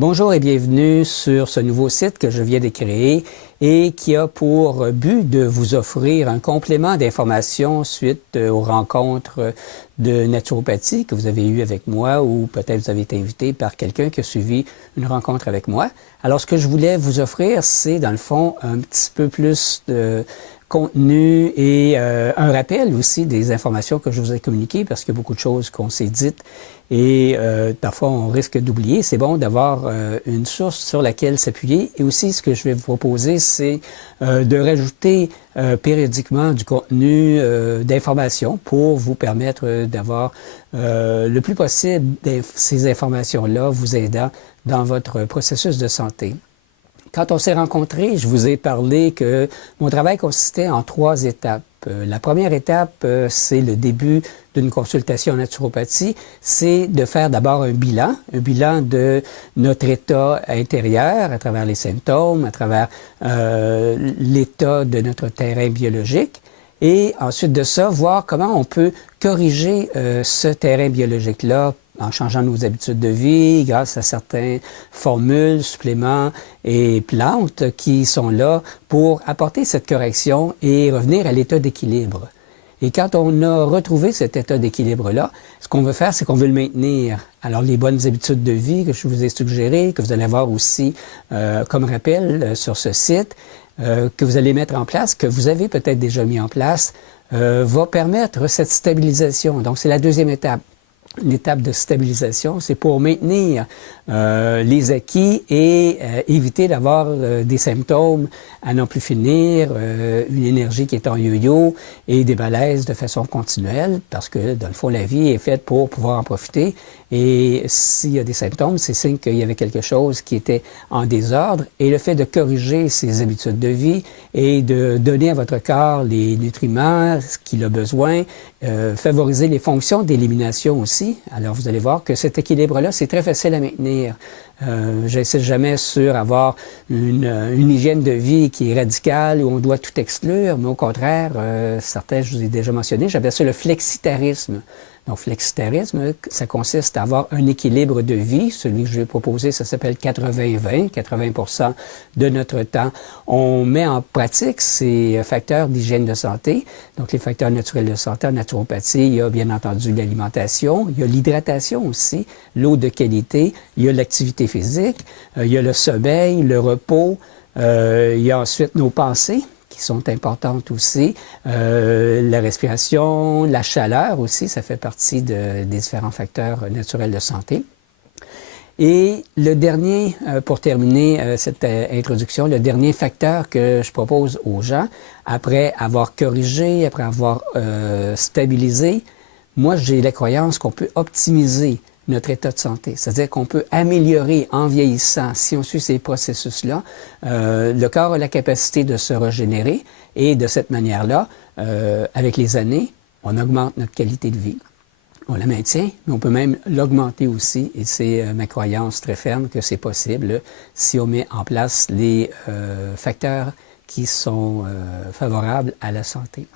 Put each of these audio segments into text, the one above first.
Bonjour et bienvenue sur ce nouveau site que je viens de créer et qui a pour but de vous offrir un complément d'informations suite aux rencontres de naturopathie que vous avez eues avec moi ou peut-être vous avez été invité par quelqu'un qui a suivi une rencontre avec moi. Alors, ce que je voulais vous offrir, c'est dans le fond un petit peu plus de contenu et un rappel aussi des informations que je vous ai communiquées parce qu'il y a beaucoup de choses qu'on s'est dites et parfois on risque d'oublier. C'est bon d'avoir une source sur laquelle s'appuyer et aussi ce que je vais vous proposer, c'est de rajouter périodiquement du contenu d'informations pour vous permettre d'avoir le plus possible ces informations-là vous aidant dans votre processus de santé. Quand on s'est rencontrés, je vous ai parlé que mon travail consistait en 3 étapes. La première étape, c'est le début d'une consultation en naturopathie, c'est de faire d'abord un bilan de notre état intérieur à travers les symptômes, à travers l'état de notre terrain biologique. Et ensuite de ça, voir comment on peut corriger ce terrain biologique-là en changeant nos habitudes de vie, grâce à certaines formules, suppléments et plantes qui sont là pour apporter cette correction et revenir à l'état d'équilibre. Et quand on a retrouvé cet état d'équilibre-là, ce qu'on veut faire, c'est qu'on veut le maintenir. Alors, les bonnes habitudes de vie que je vous ai suggérées, que vous allez avoir aussi comme rappel sur ce site, que vous allez mettre en place, que vous avez peut-être déjà mis en place, va permettre cette stabilisation. Donc, c'est la deuxième étape. L'étape de stabilisation, c'est pour maintenir les acquis et éviter d'avoir des symptômes à n'en plus finir, une énergie qui est en yo-yo et des malaises de façon continuelle, parce que dans le fond, la vie est faite pour pouvoir en profiter. Et s'il y a des symptômes, c'est signe qu'il y avait quelque chose qui était en désordre. Et le fait de corriger ses habitudes de vie et de donner à votre corps les nutriments, ce qu'il a besoin, favoriser les fonctions d'élimination aussi. Alors, vous allez voir que cet équilibre-là, c'est très facile à maintenir. J'insiste jamais sur avoir une hygiène de vie qui est radicale, où on doit tout exclure, mais au contraire, certains, je vous ai déjà mentionné, j'appelle ça le flexitarisme. Donc, flexitarisme, ça consiste à avoir un équilibre de vie. Celui que je vais proposer, ça s'appelle 80-20, 80% de notre temps. On met en pratique ces facteurs d'hygiène de santé. Donc, les facteurs naturels de santé en naturopathie, il y a bien entendu l'alimentation, il y a l'hydratation aussi, l'eau de qualité, il y a l'activité physique, il y a le sommeil, le repos, il y a ensuite nos pensées, qui sont importantes aussi. La respiration, la chaleur aussi, ça fait partie des différents facteurs naturels de santé. Et le dernier, pour terminer cette introduction, le dernier facteur que je propose aux gens, après avoir corrigé, après avoir stabilisé, moi j'ai la croyance qu'on peut optimiser notre état de santé. C'est-à-dire qu'on peut améliorer en vieillissant, si on suit ces processus-là, le corps a la capacité de se régénérer et de cette manière-là, avec les années, on augmente notre qualité de vie. On la maintient, mais on peut même l'augmenter aussi et c'est ma croyance très ferme que c'est possible si on met en place les facteurs qui sont favorables à la santé.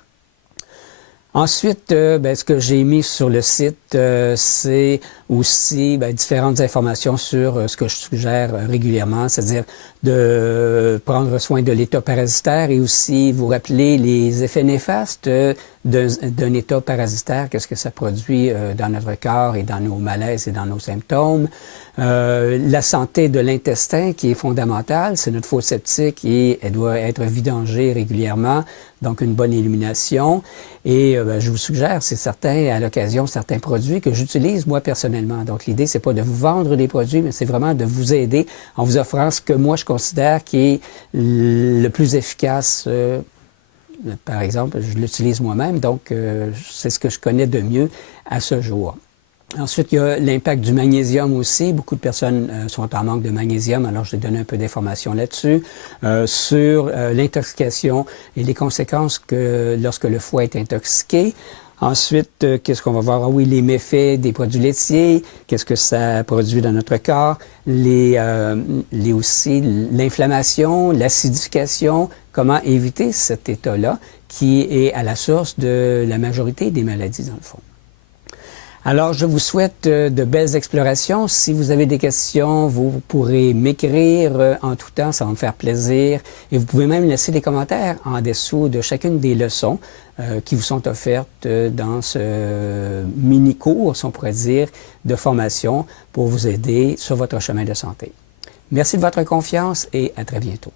Ensuite, ce que j'ai mis sur le site, c'est aussi différentes informations sur ce que je suggère régulièrement, c'est-à-dire de prendre soin de l'état parasitaire et aussi vous rappeler les effets néfastes d'un état parasitaire, qu'est-ce que ça produit dans notre corps et dans nos malaises et dans nos symptômes. La santé de l'intestin qui est fondamentale, c'est notre fosse septique et elle doit être vidangée régulièrement, donc une bonne élimination. Et je vous suggère, c'est certain, à l'occasion, certains produits que j'utilise moi personnellement. Donc l'idée, c'est pas de vous vendre des produits, mais c'est vraiment de vous aider en vous offrant ce que moi je considère qui est le plus efficace. Par exemple, je l'utilise moi-même, donc c'est ce que je connais de mieux à ce jour. Ensuite, il y a l'impact du magnésium aussi. Beaucoup de personnes sont en manque de magnésium, alors je vais donner un peu d'informations là-dessus. Sur l'intoxication et les conséquences que lorsque le foie est intoxiqué. Ensuite, qu'est-ce qu'on va voir? Ah oui, les méfaits des produits laitiers, qu'est-ce que ça produit dans notre corps, aussi l'inflammation, l'acidification, comment éviter cet état-là qui est à la source de la majorité des maladies dans le fond. Alors, je vous souhaite de belles explorations. Si vous avez des questions, vous pourrez m'écrire en tout temps, ça va me faire plaisir. Et vous pouvez même laisser des commentaires en dessous de chacune des leçons qui vous sont offertes dans ce mini-cours, si on pourrait dire, de formation pour vous aider sur votre chemin de santé. Merci de votre confiance et à très bientôt.